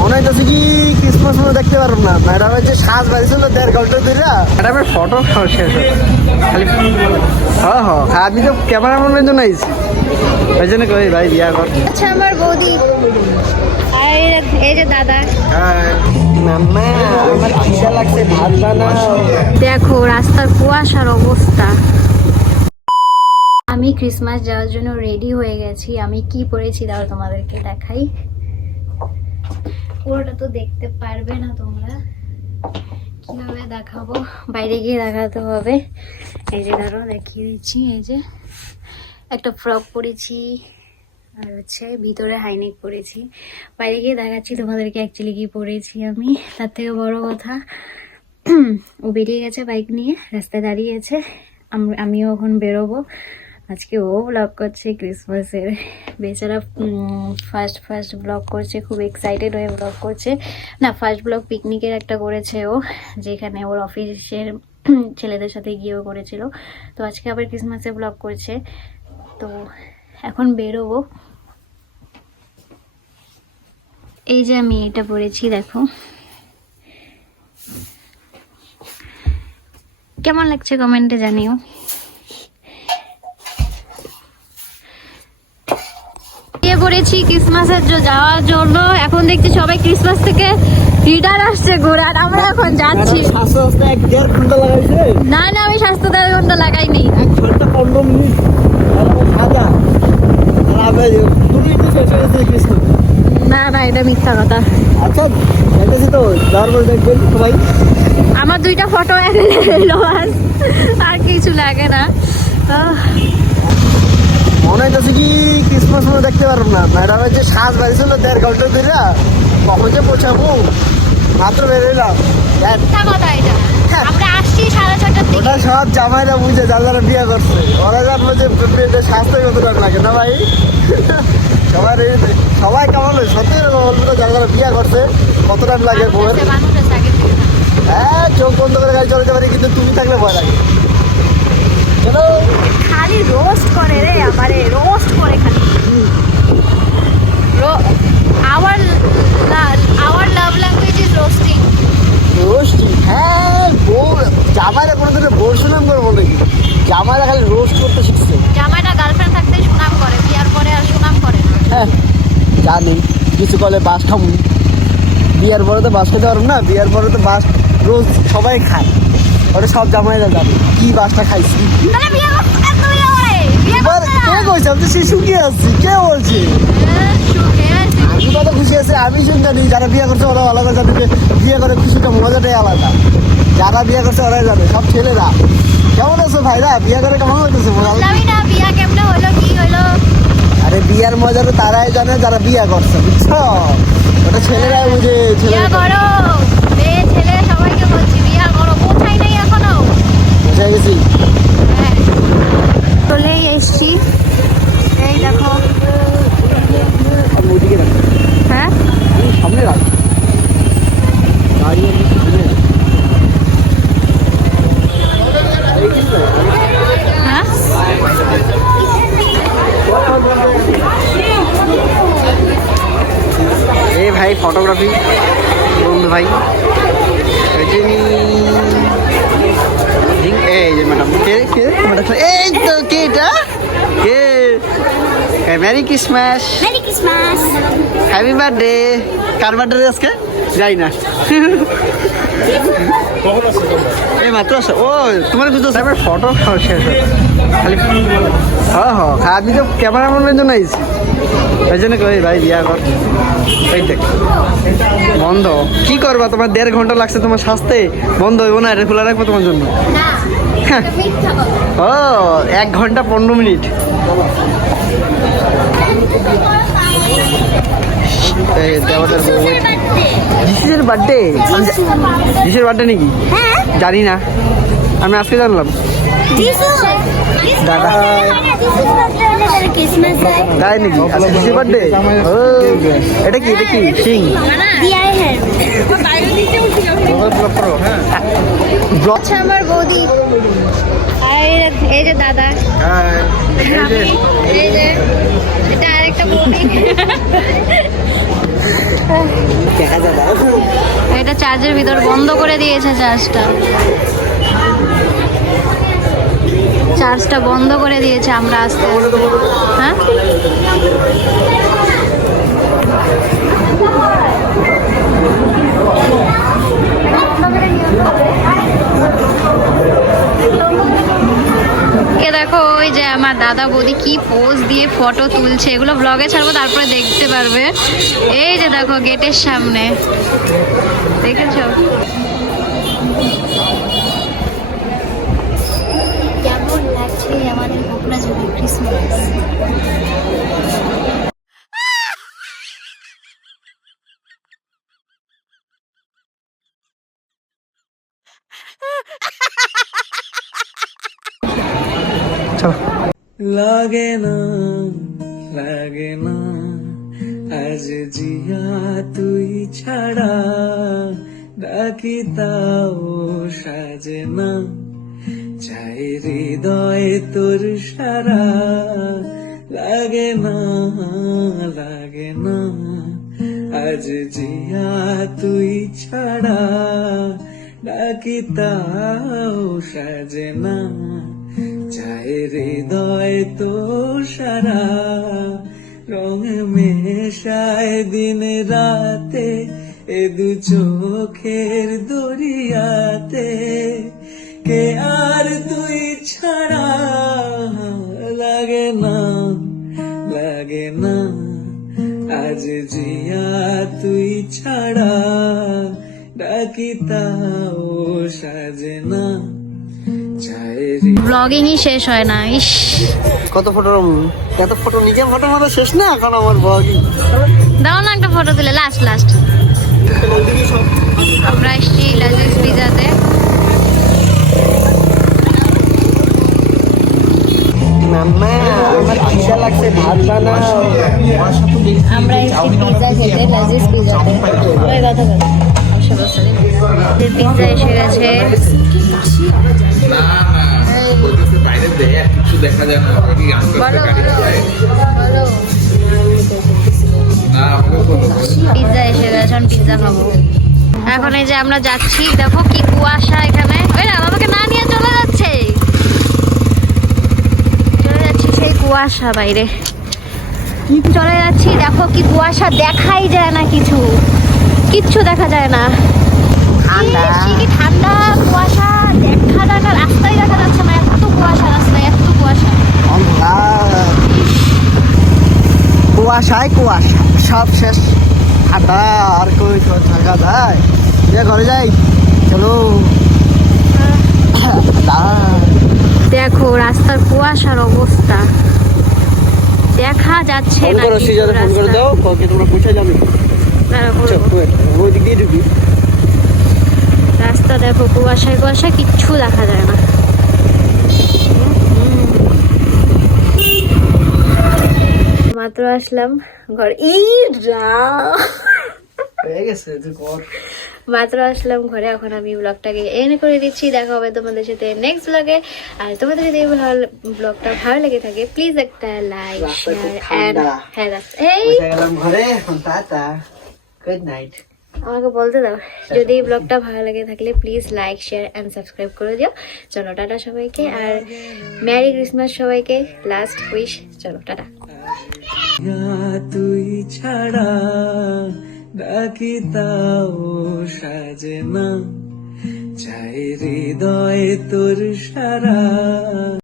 মনে হইতেছে কি ক্রিসমাস মনে দেখতে পারবো না। ম্যাডাম হচ্ছে সাজ বাড়িছিল 1.5 ঘন্টা ধরে। ম্যাডামের ফটো শেষ খালি। হ্যাঁ হ্যাঁ, আমি তো ক্যামেরাম্যানের জন্য আইছি, ওই জন্য কই ভাই বিয়া কর। আচ্ছা আমার বৌদি আর এই যে দাদা। মাম্মা আমার খিদা লাগছে, ভাত বানাও। দেখো রাস্তার কুয়াশার অবস্থা। আমি ক্রিসমাস যাওয়ার জন্য রেডি হয়ে গেছি। আমি কি পরেছি দাও তোমাদেরকে দেখাই। পুরোটা তো দেখতে পারবে না তোমরা, কিভাবে দেখাবো, বাইরে গিয়ে দেখাতে হবে। এই যে ধরো দেখিয়ে দিচ্ছি, এই যে একটা ফ্রক পরেছি আর হচ্ছে ভিতরে হাইনেক পরেছি। বাইরে গিয়ে দেখাচ্ছি তোমাদেরকে অ্যাকচুয়ালি কি পরেছি আমি। তার থেকে বড় কথা, ও বেরিয়ে গেছে বাইক নিয়ে, রাস্তায় দাঁড়িয়ে আছে। আমিও এখন বেরোবো। আজকে ও ব্লগ করছে ক্রিসমাসের, বেচারা ফার্স্ট ব্লগ করছে, খুব এক্সাইটেড হয়ে ব্লগ করছে। না, ফার্স্ট ব্লগ পিকনিকের একটা করেছে ও, যেখানে ওর অফিসের ছেলেদের সাথে গিয়েও করেছিল। তো আজকে আবার ক্রিসমাসে ব্লগ করছে। তো এখন বেরোবো। এই যে আমি এটা পরেছি, দেখো কেমন লাগছে কমেন্টে জানিও। পড়েছি ক্রিসমাসের যাওয়ার জন্য। এখন দেখছি সবাই ক্রিসমাস থেকে রিটার্ন আসছে ঘুরে, আর আমরা এখন যাচ্ছি। না না, আমি স্বাস্থ্য 1.5 ঘন্টা লাগাইনি। না না, এটা মিথ্যা কথা। আচ্ছা তো সবাই আমার 2টা ফটো আর কিছু লাগে না। মনে হইতেছে কি ক্রিসমাস মনে দেখতে পারবো না। ম্যাডাম হচ্ছে সাজ বাড়িছিল 1.5 ঘন্টা ধরে, কখন যে পৌঁছাবো, মাত্র বেরোলাম। ওটা সব জামাইরা বুঝে, যারা বিয়ে করছে ওরা জানবো যে সাজতে কত টাইম লাগে না ভাই। সবাই কেমন সত্যি বলবো, যারা বিয়ে করছে কত টাইম লাগে বলে। হ্যাঁ, চোখ বন্ধ করে গাড়ি চালাতে পারি, কিন্তু তুমি থাকলে ভয় লাগে। চলো। খালি রোস্ট করে রে, আমারে রোস্ট করে খালি। our love language is roasting. Roasting? হ্যাঁ, জামাইরা কোনোদিনও বোর সুনাম করে বলে কি? জামাইরা খালি রোস্ট করতে শিখছে। জামাইটা গার্লফ্রেন্ড থাকতে সুনাম করে, বিয়ার পরে আর সুনাম করে না। হ্যাঁ জানি, কিছু করলে বাস খামু। বিয়ার পরে তো বাস খেতে পারবো না, বিয়ার পরে তো বাস রোজ সবাই খায়। ওটা সব জামাইরা জানে কি বাসটা খাইছি। কে কইছে? আমি তো সে শুকিয়ে আসছি, কে বলছে? আমি কত খুশি আছি, আমি শুন জানি। যারা বিয়ে করছে ওরা আলাদা জানে, বিয়ে করে খুশিটা মজাটাই আলাদা। যারা বিয়ে করছে ওরাই জানে, সব ছেলেরা। কেমন আছো ভাইরা? বিয়ে করে কেমন হইতেছে? আরে বিয়ার মজা তো তারাই জানে যারা বিয়ে করছে, বুঝছো? ওটা ছেলেরাই বুঝে। বুঝে গেছি। চলেই এসছি, এই দেখো। হ্যাঁ, সামনে রাখ গাড়ি। হ্যাঁ, এ ভাই ফটোগ্রাফি বন্ধু ভাই। এই যে ম্যাডাম, এই তো কে এটা? কে? Merry Christmas, happy birthday. কার বার্থডে আজকে? যাই না। এই মাত্র আসো। ও তোমার বুঝতে ফটো শেষ খালি। হ্যাঁ হ্যাঁ, আমি তো ক্যামেরাম্যানের জন্য আইছি, ওই জন্য কই ভাই বিয়া কর। এই দেখ বন্ধ, কি করবা? তোমার 1.5 ঘন্টা লাগছে তোমার সাজতে, বন্ধ হইব না? এটা খোলা রাখবো তোমার জন্য। ও 1 ঘন্টা 15 মিনিট। জিসের বার্থডে? জিসের বার্থডে নাকি? জানি না, আমি আজকে জানলাম। দাদা ক্রিসমাস হয় তাই নাকি? আচ্ছা হ্যাপি বার্থডে। ও এটা কি সিং? দিয়াই হ্যাঁ আচ্ছা আমার বৌদি আর এই যে দাদা এই যে এটা আরেকটা বৌদি এটা চার্জের ভিতর বন্ধ করে দিয়েছে চার্জটা বন্ধ করে দিয়েছে আমরা আসতে হ্যাঁ দেখো ওই যে আমার দাদা বৌদি কি পোজ দিয়ে ফটো তুলছে, এগুলো ব্লগে ছাড়বো তারপরে দেখতে পারবে। এই যে দেখো গেটের সামনে দেখেছো কেমন লাগছে আমাদের কোকড়াঝাড়ে ক্রিসমাস। লাগে না আজ জিয়া তুই ছাড়া, ডাকি তাও সাজে না, চাই হৃদয় তোর সারা। লাগে না আজ জিয়া তুই ছাড়া, ডাকি তাও সাজে না, চাই হৃদয় তোর সারা। রং মেশায় দিন রাতে এ দু চোখের দরিয়াতে, কে আর তুই ছাড়া। লাগে না আজ জিয়া তুই ছাড়া, ডাকি তাও সাজে না। ব্লগিংই শেষ হয় না। ইস কত ফটো নিজে ফটো মারা শেষ না এখন আমার ব্লগিং। দাও না একটা ফটো তুলে লাস্ট আমরা এসছি লাজিজ পিজাতে। মাম্মা আমার খিদা লাগছে, ভাত বানাও। আমরা এসছি পিজা খেতে লাজিজ পিজাতে। ওই কথা বল পিজা এসে গেছে। পিজা এসে গেছে, পিজা খাবো এখন। এই যে আমরা যাচ্ছি, দেখো কি কুয়াশা এখানে। আমাকে না নিয়ে চলে যাচ্ছি সেই কুয়াশা বাইরে চলে যাচ্ছি। দেখো কি কুয়াশা, দেখাই যায় না কিচ্ছু দেখা যায় না। কি ঠান্ডা কুয়াশা, দেখা যায় না, রাস্তায় দেখা যাচ্ছে না, এত কুয়াশা রাস্তায়, এত কুয়াশা। কুয়াশা সব শেষ, ঠান্ডা আর কই থাকা যায়। ঘরে যাই চলো। দেখো রাস্তার কুয়াশার অবস্থা, দেখা যাচ্ছে না। ফোন করে দাও, তোমরা পৌঁছে যাবে। ওই দিক দিয়ে ঢুকি। রাস্তা দেখো কুয়াশা কিচ্ছু দেখা যায় না। মাত্র আসলাম ঘর, মাত্র আসলাম ঘরে। এখন আমি ব্লগটাকে এন্ড করে দিচ্ছি। দেখা হবে তোমাদের সাথে নেক্সট ব্লগে। আর তোমাদের যদি ব্লগটা ভালো লেগে থাকে প্লিজ একটা লাইক শেয়ার গুড নাইট আমাকে বলতে দাও। যদি ব্লগটা ভালো লেগে থাকলে please like share and subscribe করে দিও। চলো টাটা সবাইকে, আর মেরি ক্রিসমাস সবাইকে। লাস্ট উইশ, চলো টাটা। তুই ছাড়া, ডাকি তাও সাজে না, চাই হৃদয় তোর সারা।